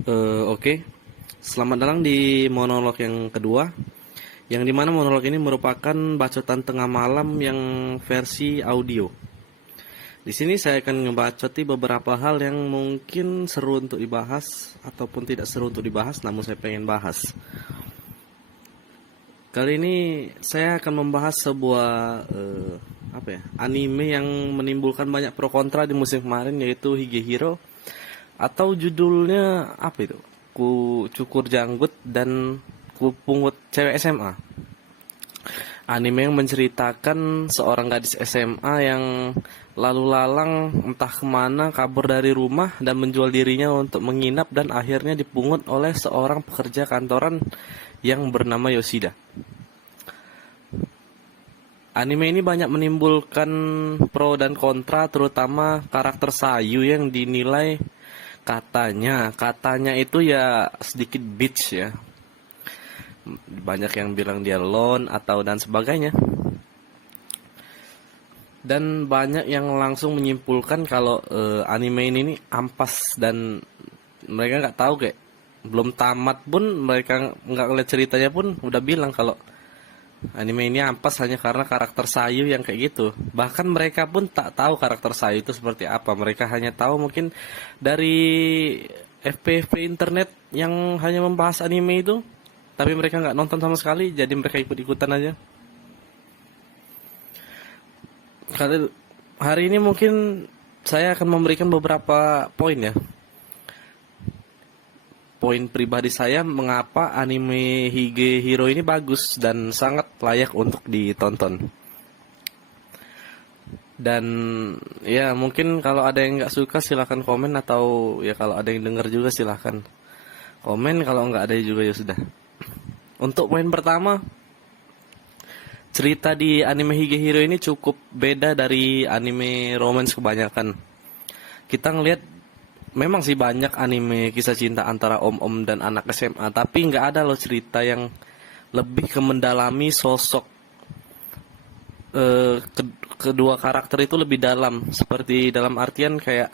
Oke. Selamat datang di monolog yang kedua, yang dimana monolog ini merupakan bacotan tengah malam yang versi audio. Di sini saya akan ngebacoti beberapa hal yang mungkin seru untuk dibahas ataupun tidak seru untuk dibahas, namun saya pengen bahas. Kali ini saya akan membahas sebuah anime yang menimbulkan banyak pro kontra di musim kemarin, yaitu Higehiro, atau judulnya apa itu? Ku cukur janggut dan ku pungut cewek SMA. Anime yang menceritakan seorang gadis SMA yang lalu lalang entah kemana, kabur dari rumah dan menjual dirinya untuk menginap dan akhirnya dipungut oleh seorang pekerja kantoran yang bernama Yoshida. Anime ini banyak menimbulkan pro dan kontra, terutama karakter Sayu yang dinilai katanya itu ya sedikit bitch ya. Banyak yang bilang dia lone atau dan sebagainya. Dan banyak yang langsung menyimpulkan kalau anime ini ampas, dan mereka nggak tahu, kayak belum tamat pun mereka nggak ngeliat ceritanya pun udah bilang kalau anime ini ampas hanya karena karakter Sayu yang kayak gitu. Bahkan mereka pun tak tahu karakter Sayu itu seperti apa. Mereka hanya tahu mungkin dari FPV internet yang hanya membahas anime itu, tapi mereka nggak nonton sama sekali, jadi mereka ikut-ikutan aja. Hari ini mungkin saya akan memberikan beberapa poin ya. Poin pribadi saya mengapa anime Higehiro ini bagus dan sangat layak untuk ditonton. Dan ya mungkin kalau ada yang nggak suka silahkan komen, atau ya kalau ada yang denger juga silahkan komen, kalau nggak ada juga ya sudah. Untuk poin pertama, cerita di anime Higehiro ini cukup beda dari anime romance kebanyakan. Kita ngelihat memang sih banyak anime kisah cinta antara om-om dan anak SMA, tapi nggak ada loh cerita yang lebih ke mendalami sosok kedua karakter itu lebih dalam. Seperti dalam artian kayak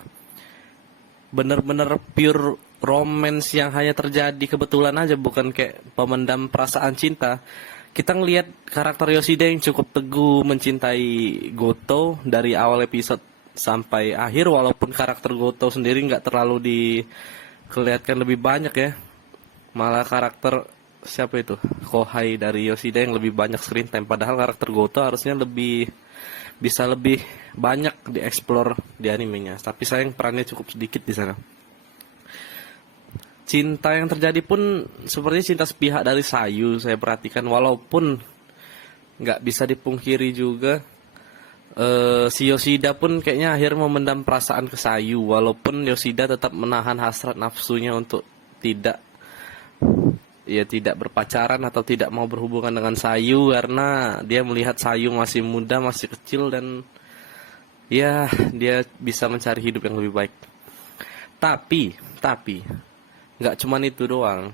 bener-bener pure romance yang hanya terjadi kebetulan aja, bukan kayak pemendam perasaan cinta. Kita ngelihat karakter Yoshida yang cukup teguh mencintai Goto dari awal episode sampai akhir, walaupun karakter Goto sendiri nggak terlalu dikelihatan lebih banyak ya. Malah karakter siapa itu, Kohai dari Yoshida yang lebih banyak screen time, padahal karakter Goto harusnya bisa lebih banyak dieksplor di animenya, tapi sayang perannya cukup sedikit di sana. Cinta yang terjadi pun sepertinya cinta sepihak dari Sayu, saya perhatikan, walaupun nggak bisa dipungkiri juga si Yoshida pun kayaknya akhirnya memendam perasaan ke Sayu, walaupun Yoshida tetap menahan hasrat nafsunya untuk tidak berpacaran atau tidak mau berhubungan dengan Sayu, karena dia melihat Sayu masih muda, masih kecil, dan ya dia bisa mencari hidup yang lebih baik. Tapi nggak cuman itu doang.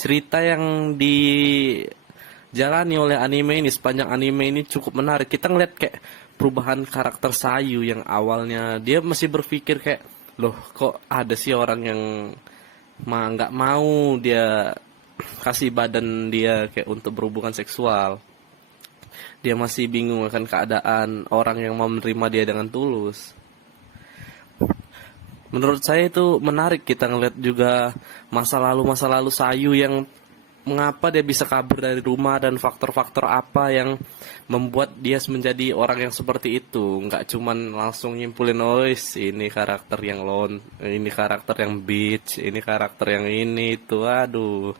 Cerita yang dijalani oleh anime ini, sepanjang anime ini cukup menarik. Kita ngeliat kayak perubahan karakter Sayu yang awalnya dia masih berpikir kayak, loh kok ada sih orang yang nggak mau dia kasih badan dia kayak untuk berhubungan seksual. Dia masih bingung akan keadaan orang yang mau menerima dia dengan tulus. Menurut saya itu menarik, kita ngeliat juga masa lalu Sayu yang mengapa dia bisa kabur dari rumah dan faktor-faktor apa yang membuat dia menjadi orang yang seperti itu. Nggak cuman langsung nyimpulin, oh ini karakter yang lone, ini karakter yang bitch, ini karakter yang ini itu, aduh.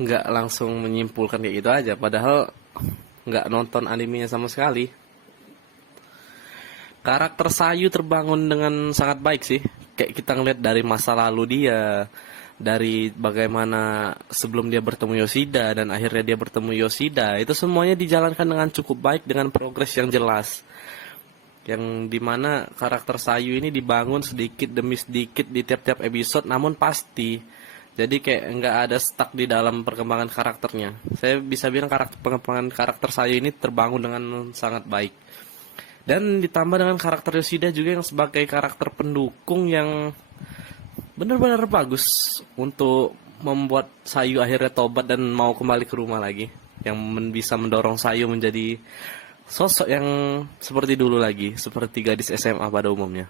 Nggak langsung menyimpulkan kayak gitu aja, padahal nggak nonton animenya sama sekali. Karakter Sayu terbangun dengan sangat baik sih. Kayak kita ngeliat dari masa lalu dia, dari bagaimana sebelum dia bertemu Yoshida dan akhirnya dia bertemu Yoshida, itu semuanya dijalankan dengan cukup baik, dengan progres yang jelas. Yang dimana karakter Sayu ini dibangun sedikit demi sedikit di tiap-tiap episode, namun pasti. Jadi kayak nggak ada stuck di dalam perkembangan karakternya. Saya bisa bilang pengembangan karakter Sayu ini terbangun dengan sangat baik. Dan ditambah dengan karakter Yoshida juga yang sebagai karakter pendukung yang benar-benar bagus untuk membuat Sayu akhirnya tobat dan mau kembali ke rumah lagi, yang bisa mendorong Sayu menjadi sosok yang seperti dulu lagi, seperti gadis SMA pada umumnya.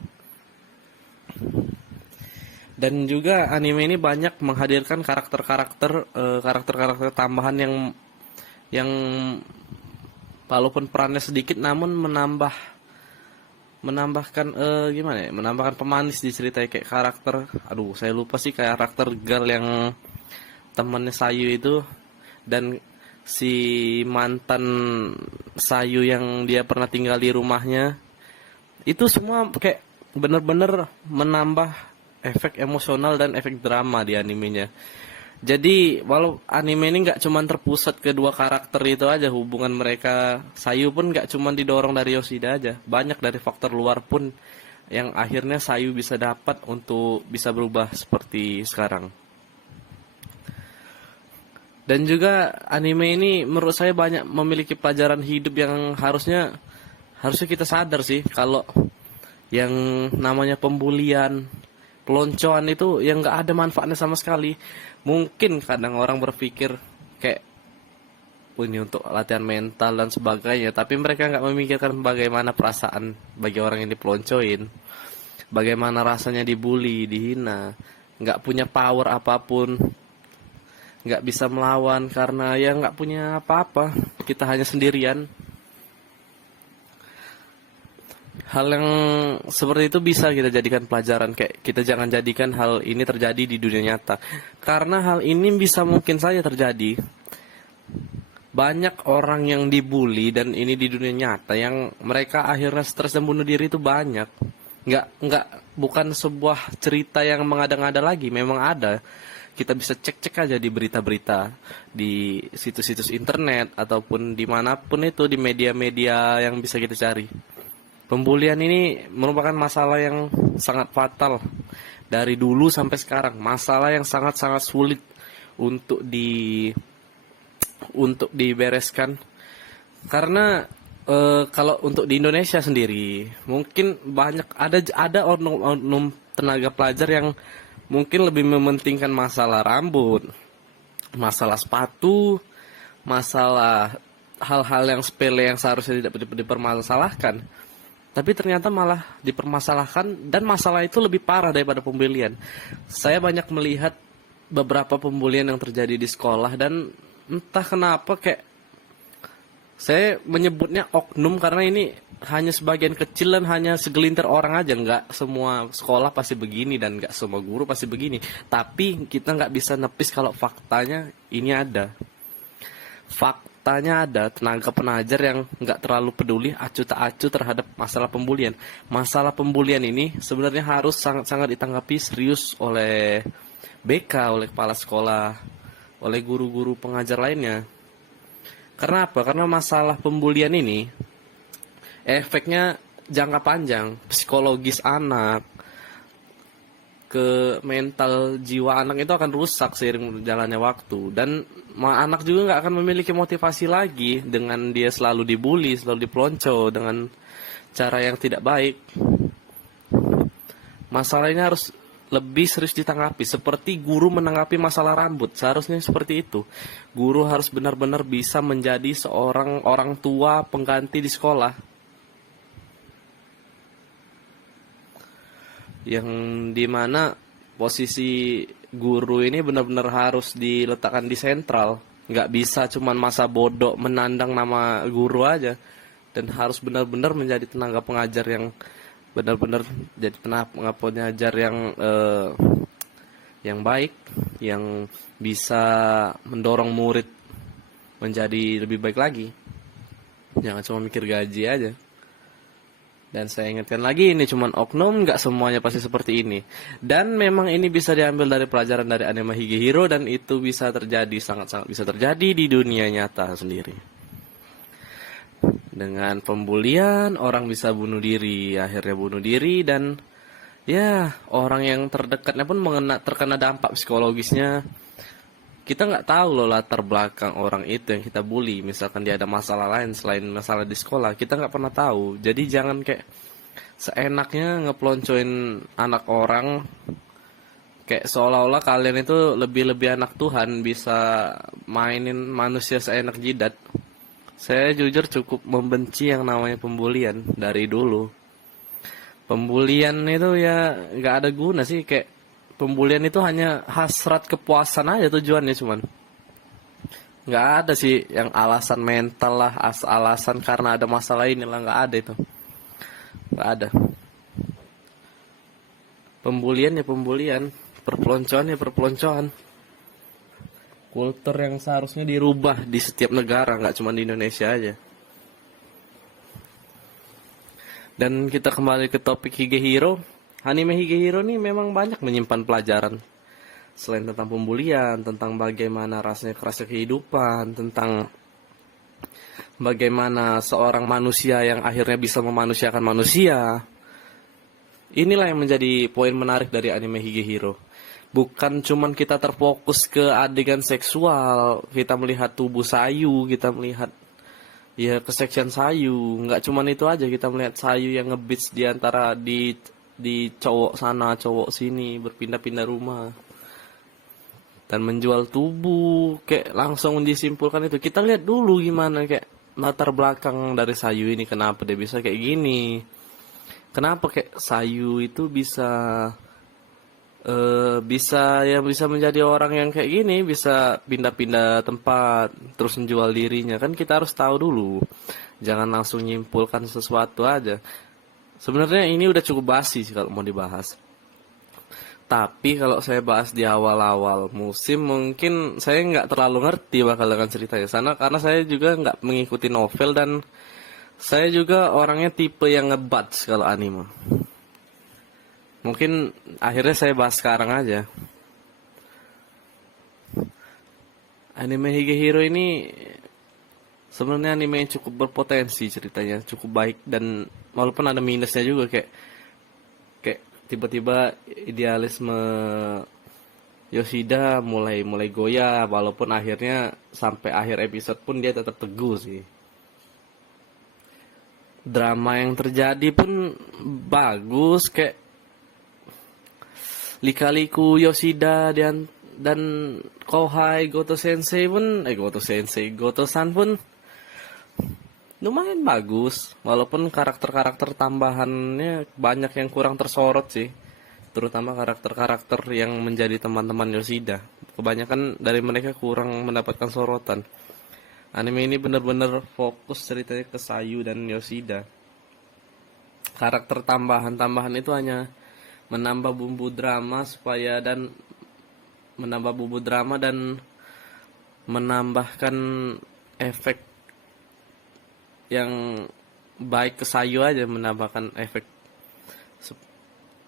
Dan juga anime ini banyak menghadirkan karakter-karakter tambahan yang walaupun perannya sedikit namun menambahkan gimana ya, menambahkan pemanis di cerita, kayak karakter, aduh saya lupa sih, karakter girl yang temannya Sayu itu, dan si mantan Sayu yang dia pernah tinggal di rumahnya, itu semua kayak bener-bener menambah efek emosional dan efek drama di animenya. Jadi walau anime ini nggak cuman terpusat kedua karakter itu aja, hubungan mereka Sayu pun nggak cuman didorong dari Yoshida aja, banyak dari faktor luar pun yang akhirnya Sayu bisa dapat untuk bisa berubah seperti sekarang. Dan juga anime ini menurut saya banyak memiliki pelajaran hidup yang harusnya kita sadar sih, kalau yang namanya pembulian, peloncoan itu yang nggak ada manfaatnya sama sekali. Mungkin kadang orang berpikir kayak, "Oh, ini untuk latihan mental dan sebagainya," tapi mereka nggak memikirkan bagaimana perasaan bagi orang yang dipeloncoin, bagaimana rasanya dibully, dihina, nggak punya power apapun, nggak bisa melawan karena ya nggak punya apa-apa, kita hanya sendirian. Hal yang seperti itu bisa kita jadikan pelajaran, kayak kita jangan jadikan hal ini terjadi di dunia nyata, karena hal ini bisa mungkin saja terjadi. Banyak orang yang dibully dan ini di dunia nyata, yang mereka akhirnya stres dan bunuh diri itu banyak. Nggak bukan sebuah cerita yang mengada-ngada lagi, memang ada. Kita bisa cek-cek aja di berita-berita, di situs-situs internet, ataupun dimanapun itu, di media-media yang bisa kita cari. Pembulian ini merupakan masalah yang sangat fatal dari dulu sampai sekarang, masalah yang sangat-sangat sulit untuk dibereskan. Karena kalau untuk di Indonesia sendiri, mungkin banyak ada oknum tenaga pelajar yang mungkin lebih mementingkan masalah rambut, masalah sepatu, masalah hal-hal yang sepele yang seharusnya tidak dipermasalahkan. Tapi ternyata malah dipermasalahkan, dan masalah itu lebih parah daripada pembulian. Saya banyak melihat beberapa pembulian yang terjadi di sekolah, dan entah kenapa kayak saya menyebutnya oknum karena ini hanya sebagian kecil dan hanya segelintir orang aja. Nggak semua sekolah pasti begini dan nggak semua guru pasti begini. Tapi kita nggak bisa nepis kalau faktanya ini ada. Faktanya ada tenaga pengajar yang nggak terlalu peduli, acuh tak acuh terhadap masalah pembulian. Masalah pembulian ini sebenarnya harus sangat-sangat ditanggapi serius oleh BK, oleh kepala sekolah, oleh guru-guru pengajar lainnya. Karena apa? Karena masalah pembulian ini efeknya jangka panjang, psikologis anak, ke mental jiwa anak itu akan rusak seiring berjalannya waktu, dan anak juga nggak akan memiliki motivasi lagi dengan dia selalu dibully, selalu dipelonco dengan cara yang tidak baik. Masalah ini harus lebih serius ditanggapi, seperti guru menanggapi masalah rambut, seharusnya seperti itu. Guru harus benar-benar bisa menjadi seorang orang tua pengganti di sekolah, yang dimana posisi guru ini benar-benar harus diletakkan di sentral. Nggak bisa cuman masa bodoh menandang nama guru aja, dan harus benar-benar menjadi tenaga pengajar yang benar-benar jadi tenaga pengajar yang baik, yang bisa mendorong murid menjadi lebih baik lagi. Jangan cuma mikir gaji aja. Dan saya ingatkan lagi, ini cuman oknum, nggak semuanya pasti seperti ini. Dan memang ini bisa diambil dari pelajaran dari anime Higehiro, dan itu bisa terjadi, sangat-sangat bisa terjadi di dunia nyata sendiri. Dengan pembulian, orang bisa bunuh diri, akhirnya bunuh diri, dan ya orang yang terdekatnya pun terkena dampak psikologisnya. Kita nggak tahu loh latar belakang orang itu yang kita bully. Misalkan dia ada masalah lain selain masalah di sekolah, kita nggak pernah tahu. Jadi jangan kayak seenaknya ngeploncoin anak orang, Kayak seolah-olah kalian itu lebih-lebih anak Tuhan, bisa mainin manusia seenak jidat. Saya jujur cukup membenci yang namanya pembulian dari dulu. Pembulian itu ya nggak ada guna sih, kayak pembulian itu hanya hasrat kepuasan aja tujuannya, cuman nggak ada sih yang alasan mental lah, alasan karena ada masalah ini lah, nggak ada itu, nggak ada. Pembulian ya pembulian, perpeloncoan ya perpeloncoan. Kultur yang seharusnya dirubah di setiap negara, nggak cuma di Indonesia aja. Dan kita kembali ke topik Higehiro. Anime Higehiro nih memang banyak menyimpan pelajaran. Selain tentang pembulian, tentang bagaimana rasanya kerasnya kehidupan, tentang bagaimana seorang manusia yang akhirnya bisa memanusiakan manusia. Inilah yang menjadi poin menarik dari anime Higehiro. Bukan cuman kita terfokus ke adegan seksual, kita melihat tubuh Sayu, kita melihat ya keseksian Sayu. Nggak cuman itu aja, kita melihat Sayu yang ngebeats di antara di cowok sana, cowok sini, berpindah-pindah rumah. Dan menjual tubuh, kayak langsung disimpulkan itu. Kita lihat dulu gimana kayak latar belakang dari Sayu ini, kenapa dia bisa kayak gini. Kenapa kayak Sayu itu bisa bisa menjadi orang yang kayak gini, bisa pindah-pindah tempat terus menjual dirinya. Kan kita harus tahu dulu, jangan langsung nyimpulkan sesuatu aja. Sebenarnya ini udah cukup basi sih kalau mau dibahas, tapi kalau saya bahas di awal-awal musim mungkin saya nggak terlalu ngerti bakal dengan ceritanya sana, karena saya juga nggak mengikuti novel dan saya juga orangnya tipe yang ngebatch kalau anime. Mungkin akhirnya saya bahas sekarang aja. Anime Higehiro ini sebenarnya anime yang cukup berpotensi, ceritanya cukup baik, dan walaupun ada minusnya juga, kayak tiba-tiba idealisme Yoshida mulai goyah, walaupun akhirnya sampai akhir episode pun dia tetap teguh sih. Drama yang terjadi pun bagus, kayak Lika-liku Yoshida dan Kohai Goto-san pun lumayan bagus, walaupun karakter-karakter tambahannya banyak yang kurang tersorot sih, terutama karakter-karakter yang menjadi teman-teman Yoshida. Kebanyakan dari mereka kurang mendapatkan sorotan. Anime ini benar-benar fokus ceritanya ke Sayu dan Yoshida. Karakter tambahan-tambahan itu hanya menambah bumbu drama dan menambahkan efek yang baik ke Sayu aja, menambahkan efek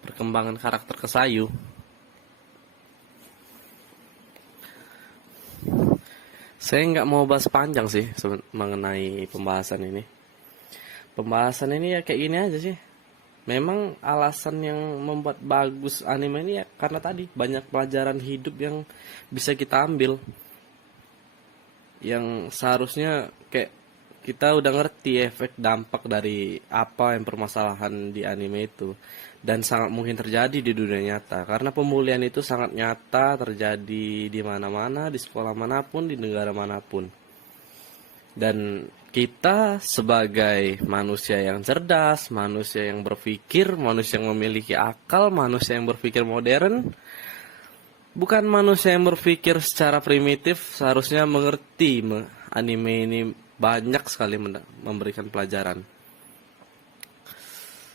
perkembangan karakter ke Sayu. Saya nggak mau bahas panjang sih mengenai pembahasan ini. Pembahasan ini ya kayak gini aja sih. Memang alasan yang membuat bagus anime ini ya karena tadi banyak pelajaran hidup yang bisa kita ambil, yang seharusnya kayak kita udah ngerti efek dampak dari apa yang permasalahan di anime itu, dan sangat mungkin terjadi di dunia nyata karena pembulian itu sangat nyata terjadi di mana-mana, di sekolah manapun, di negara manapun. Dan kita sebagai manusia yang cerdas, manusia yang berpikir, manusia yang memiliki akal, manusia yang berpikir modern, bukan manusia yang berpikir secara primitif, seharusnya mengerti anime ini banyak sekali memberikan pelajaran.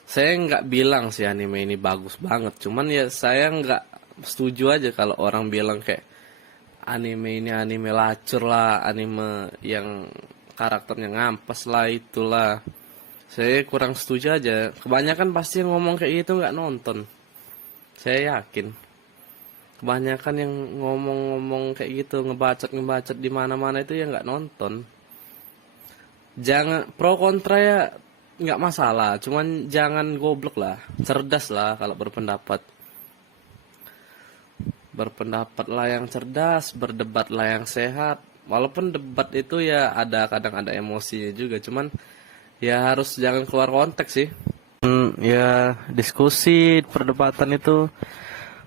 Saya nggak bilang sih anime ini bagus banget, cuman ya saya nggak setuju aja kalau orang bilang kayak anime ini anime lacur lah, anime yang karakternya ngampas lah, itulah. Saya kurang setuju aja. Kebanyakan pasti yang ngomong kayak gitu nggak nonton. Saya yakin. Kebanyakan yang ngomong-ngomong kayak gitu, ngebacot di mana-mana itu ya nggak nonton. Jangan pro kontra ya nggak masalah, cuman jangan goblok lah, cerdas lah kalau berpendapat. Berpendapatlah yang cerdas, berdebatlah yang sehat. Walaupun debat itu ya kadang ada emosinya juga, cuman ya harus jangan keluar konteks sih. Ya diskusi, perdebatan itu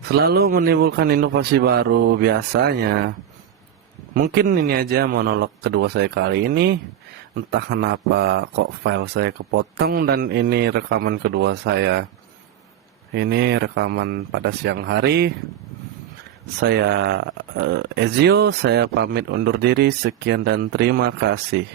selalu menimbulkan inovasi baru biasanya. Mungkin ini aja monolog kedua saya kali ini. Entah kenapa kok file saya kepotong dan ini rekaman kedua saya. Ini rekaman pada siang hari. Saya Ezio, saya pamit undur diri. Sekian dan terima kasih.